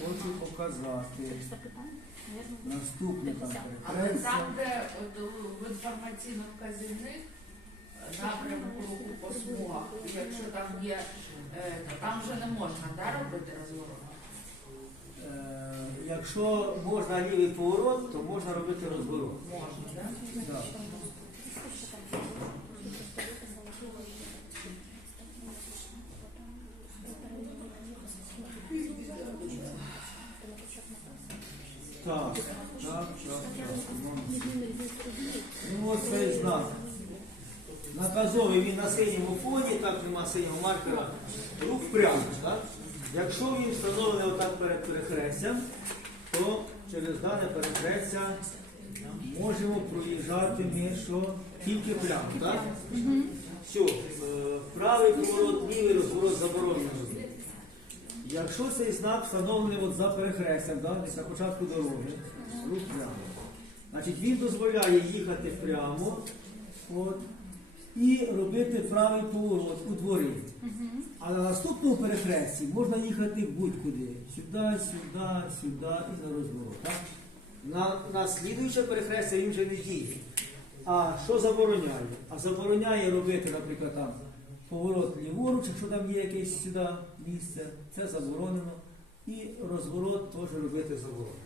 хочу показати. Наступне там Але там, де в інформаційно-вказівних напрямку по смугах, якщо там є, е, там вже не можна да, робити розворот. Е, Якщо можна лівий поворот, то можна робити розворот. Можна, да? Да. Так, так, так, так. Ну ось цей знак. Наказовий він на синьому фоні, так нема синього маркера, рух прямо. Так? Якщо він встановлений отак перед перехрестям, то через дане перехрестя можемо проїжджати ми що тільки прямо. Так? Все, правий поворот, лівий розворот заборонено. Якщо цей знак встановлений от за перехрестям, да, десь на початку дороги, рух прямо. Значить, він дозволяє їхати прямо от, і робити правий поворот у дворі. А на наступному перехресті можна їхати будь-куди. Сюди, сюди, сюди і на розворот. Так? На, на слідуюче перехрестя він вже не діє. А що забороняє? А забороняє робити, наприклад, там поворот ліворуч, якщо там є якесь сюди місце, це заборонено. І розворот теж робити заборонено.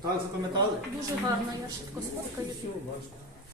Так запам'ятали? Дуже гарно, я швидко сфоткаю. Все, бачите.